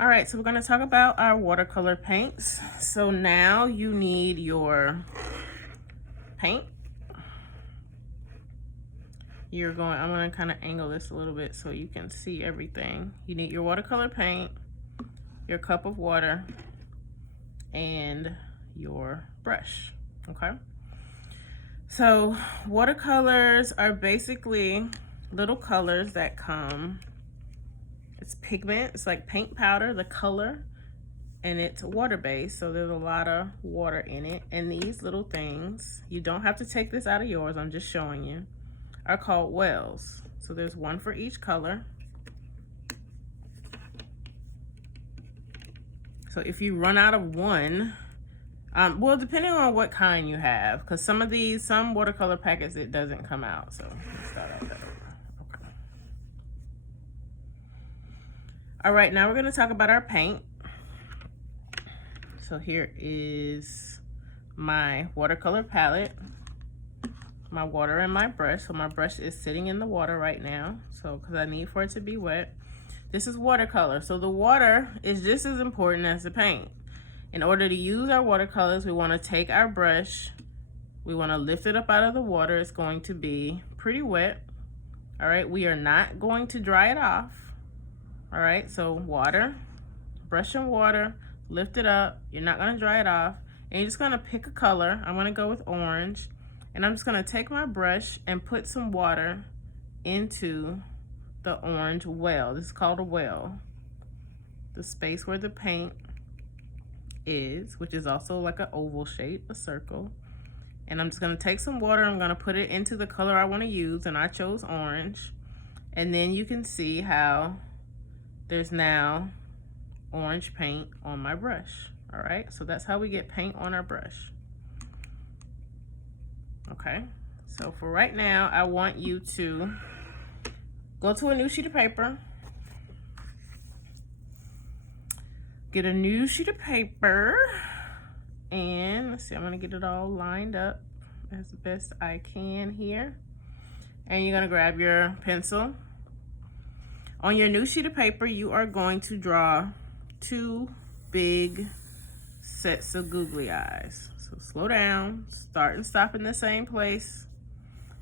All right, so we're going to talk about our watercolor paints. So now you need your paint. I'm going to kind of angle this a little bit so you can see everything. You need your watercolor paint, your cup of water, and your brush, okay? So watercolors are basically little colors that come, it's pigment, it's like paint powder, the color, and it's water-based, so there's a lot of water in it. And these little things, you don't have to take this out of yours, I'm just showing you, are called wells. So there's one for each color. So if you run out of one, well, depending on what kind you have, because some watercolor packets, it doesn't come out. So let's start out that over. Okay. All right, now we're going to talk about our paint. So here is my watercolor palette, my water, and my brush. So my brush is sitting in the water right now, so because I need for it to be wet. This is watercolor, so the water is just as important as the paint. In order to use our watercolors, we want to take our brush, we want to lift it up out of the water. It's going to be pretty wet. All right, we are not going to dry it off. All right, so water, brush and water, lift it up. You're not going to dry it off, and you're just going to pick a color. I'm going to go with orange, and I'm just going to take my brush and put some water into the orange well. This is called a well, the space where the paint is, which is also like an oval shape, a circle. And I'm just going to take some water, I'm going to put it into the color I want to use, and I chose orange. And then you can see how there's now orange paint on my brush. All right, so that's how we get paint on our brush. Okay, so for right now, I want you to go to a new sheet of paper, get a new sheet of paper, and let's see, I'm gonna get it all lined up as best I can here. And you're gonna grab your pencil. On your new sheet of paper, you are going to draw 2 big sets of googly eyes. So slow down, start and stop in the same place.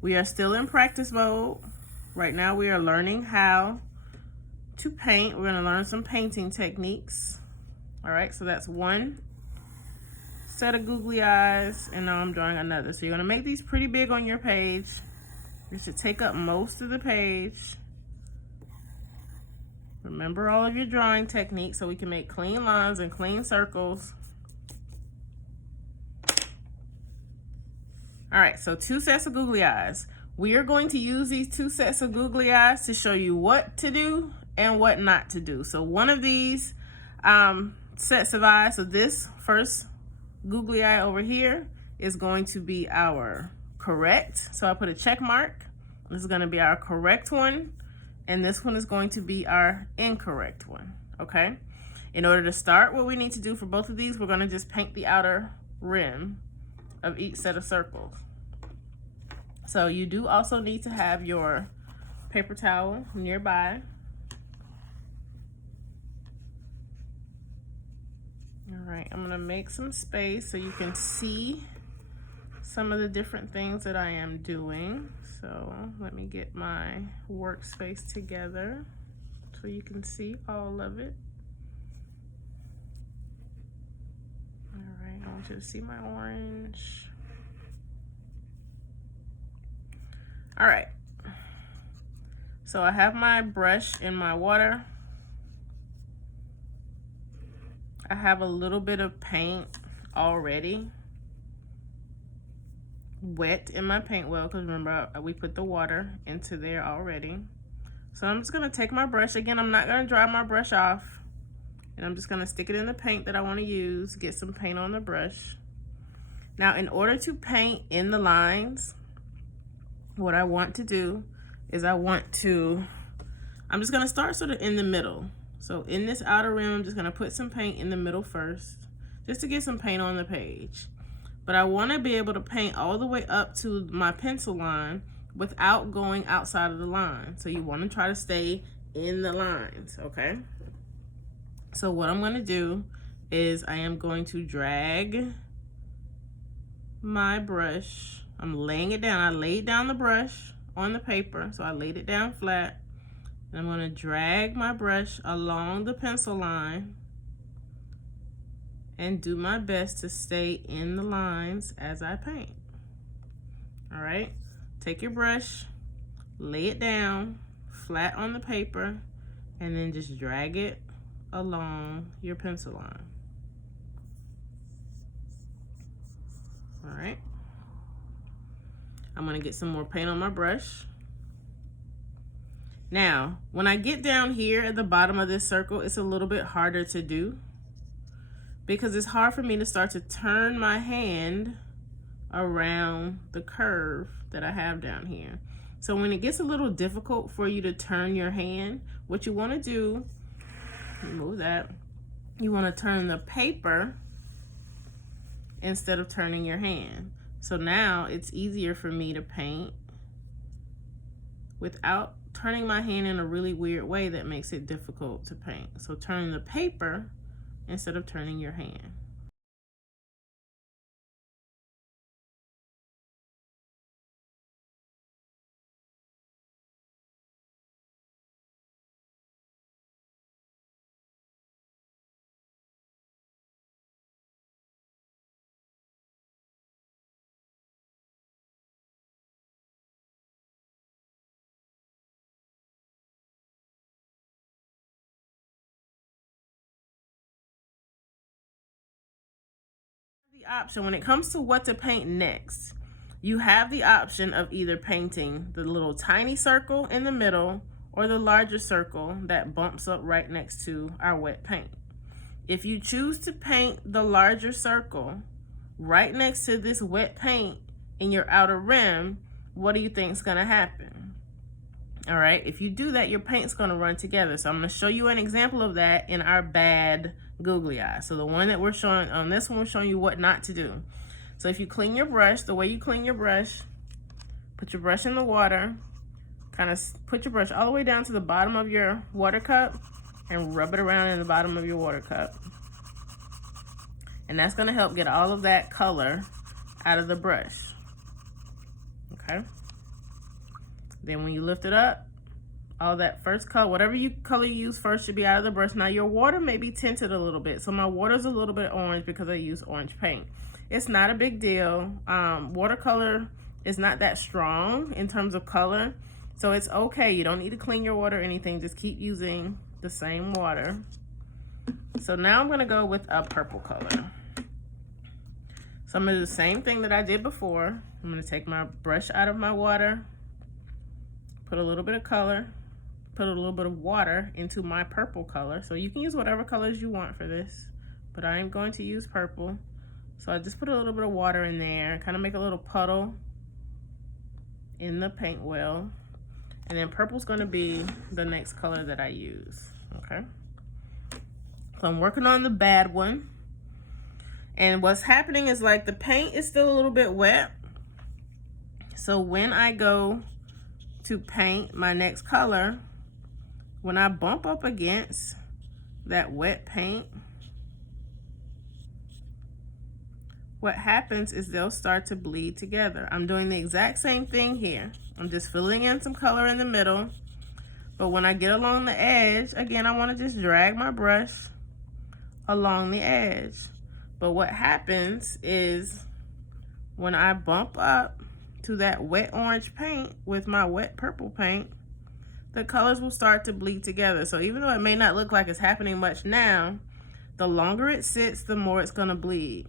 We are still in practice mode. Right now we are learning how to paint. We're gonna learn some painting techniques. All right, so that's one set of googly eyes, and now I'm drawing another. So you're gonna make these pretty big on your page. It should take up most of the page. Remember all of your drawing techniques so we can make clean lines and clean circles. All right, so 2 sets of googly eyes. We are going to use these 2 sets of googly eyes to show you what to do and what not to do. So one of these sets of eyes, so this first googly eye over here is going to be our correct. So I put a check mark. This is going to be our correct one. And this one is going to be our incorrect one, okay? In order to start, what we need to do for both of these, we're going to just paint the outer rim of each set of circles. So you do also need to have your paper towel nearby. All right, I'm gonna make some space so you can see some of the different things that I am doing. So let me get my workspace together so you can see all of it. All right, I want you to see my orange. All right, so I have my brush in my water. I have a little bit of paint already wet in my paint well, because remember we put the water into there already. So I'm just gonna take my brush. Again, I'm not gonna dry my brush off, and I'm just gonna stick it in the paint that I want to use, get some paint on the brush. Now, in order to paint in the lines, what I want to do is I'm just gonna start sort of in the middle. So in this outer rim, I'm just gonna put some paint in the middle first, just to get some paint on the page. But I wanna be able to paint all the way up to my pencil line without going outside of the line. So you wanna try to stay in the lines, okay? So what I'm going to do is I am going to drag my brush. I'm laying it down. I laid down the brush on the paper, so I laid it down flat. And I'm going to drag my brush along the pencil line and do my best to stay in the lines as I paint. All right, take your brush, lay it down flat on the paper, and then just drag it along your pencil line. All right, I'm gonna get some more paint on my brush. Now, when I get down here at the bottom of this circle, it's a little bit harder to do because it's hard for me to start to turn my hand around the curve that I have down here. So when it gets a little difficult for you to turn your hand, what you want to do, remove that, you want to turn the paper instead of turning your hand. So now it's easier for me to paint without turning my hand in a really weird way that makes it difficult to paint. So turn the paper instead of turning your hand. The option when it comes to what to paint next, you have the option of either painting the little tiny circle in the middle or the larger circle that bumps up right next to our wet paint. If you choose to paint the larger circle right next to this wet paint in your outer rim, what do you think is going to happen? All right, if you do that, your paint's going to run together. So I'm going to show you an example of that in our bad googly eye. So the one that we're showing on this one, we're showing you what not to do. So if you clean your brush, the way you clean your brush, put your brush in the water, kind of put your brush all the way down to the bottom of your water cup and rub it around in the bottom of your water cup. And that's going to help get all of that color out of the brush. Okay. Then when you lift it up, all that first color, whatever color you use first should be out of the brush. Now your water may be tinted a little bit. So my water's a little bit orange because I use orange paint. It's not a big deal. Watercolor is not that strong in terms of color. So it's okay. You don't need to clean your water or anything. Just keep using the same water. So now I'm going to go with a purple color. So I'm going to do the same thing that I did before. I'm going to take my brush out of my water, put a little bit of color, put a little bit of water into my purple color. So you can use whatever colors you want for this, but I am going to use purple. So I just put a little bit of water in there, kind of make a little puddle in the paint well. And then purple's going to be the next color that I use, okay? So I'm working on the bad one. And what's happening is like the paint is still a little bit wet. So when I go to paint my next color, when I bump up against that wet paint, what happens is they'll start to bleed together. I'm doing the exact same thing here. I'm just filling in some color in the middle. But when I get along the edge, again, I want to just drag my brush along the edge. But what happens is when I bump up to that wet orange paint with my wet purple paint, the colors will start to bleed together. So even though it may not look like it's happening much now, the longer it sits, the more it's gonna bleed.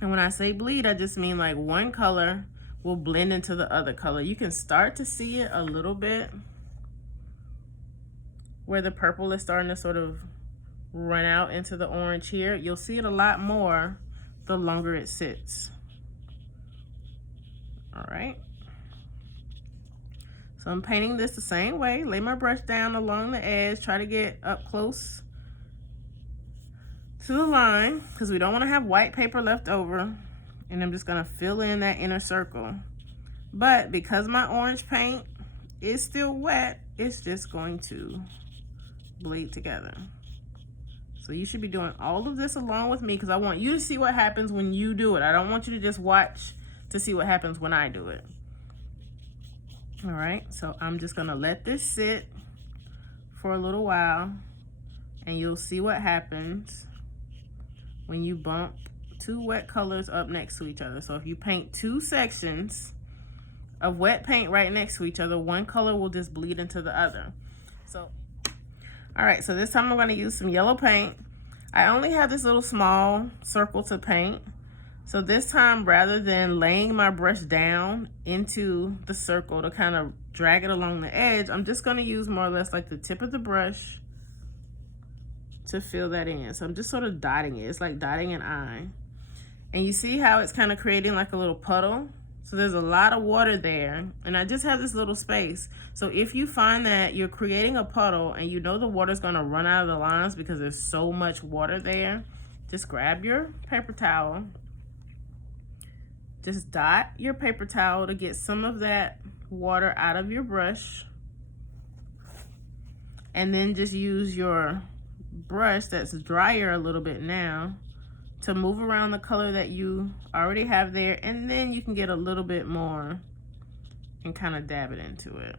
And when I say bleed, I just mean like one color will blend into the other color. You can start to see it a little bit where the purple is starting to sort of run out into the orange here. You'll see it a lot more the longer it sits. All right. So I'm painting this the same way. Lay my brush down along the edge. Try to get up close to the line because we don't want to have white paper left over. And I'm just going to fill in that inner circle. But because my orange paint is still wet, it's just going to bleed together. So you should be doing all of this along with me because I want you to see what happens when you do it. I don't want you to just watch to see what happens when I do it. All right, so I'm just gonna let this sit for a little while and you'll see what happens when you bump two wet colors up next to each other. So if you paint two sections of wet paint right next to each other, one color will just bleed into the other. So, all right, so this time I'm gonna use some yellow paint. I only have this little small circle to paint. So this time, rather than laying my brush down into the circle to kind of drag it along the edge, I'm just gonna use more or less like the tip of the brush to fill that in. So I'm just sort of dotting it. It's like dotting an eye. And you see how it's kind of creating like a little puddle? So there's a lot of water there, and I just have this little space. So if you find that you're creating a puddle and you know the water's gonna run out of the lines because there's so much water there, just grab your paper towel. Just dot your paper towel to get some of that water out of your brush. And then just use your brush that's drier a little bit now to move around the color that you already have there, and then you can get a little bit more and kind of dab it into it.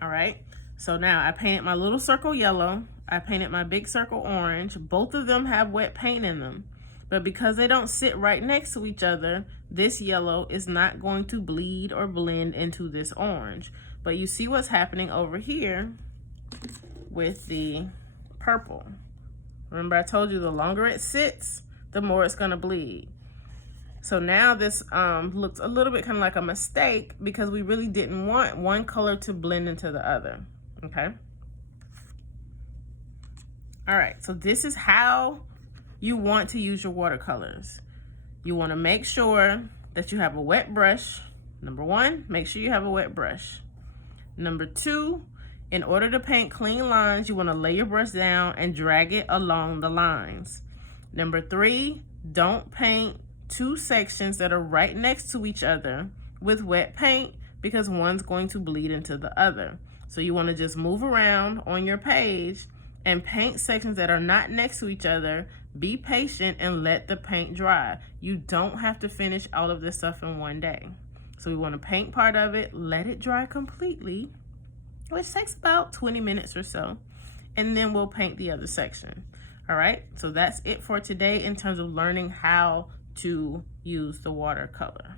All right, so now I painted my little circle yellow, I painted my big circle orange. Both of them have wet paint in them, but because they don't sit right next to each other, this yellow is not going to bleed or blend into this orange. But you see what's happening over here with the purple. Remember I told you the longer it sits, the more it's gonna bleed. So now this looks a little bit kind of like a mistake because we really didn't want one color to blend into the other, okay? All right, so this is how you want to use your watercolors. You wanna make sure that you have a wet brush. Number one, make sure you have a wet brush. Number two, in order to paint clean lines, you want to lay your brush down and drag it along the lines. Number three, don't paint two sections that are right next to each other with wet paint because one's going to bleed into the other. So you want to just move around on your page and paint sections that are not next to each other. Be patient and let the paint dry. You don't have to finish all of this stuff in one day. So we want to paint part of it, let it dry completely, which takes about 20 minutes or so, and then we'll paint the other section. All right, so that's it for today in terms of learning how to use the watercolor.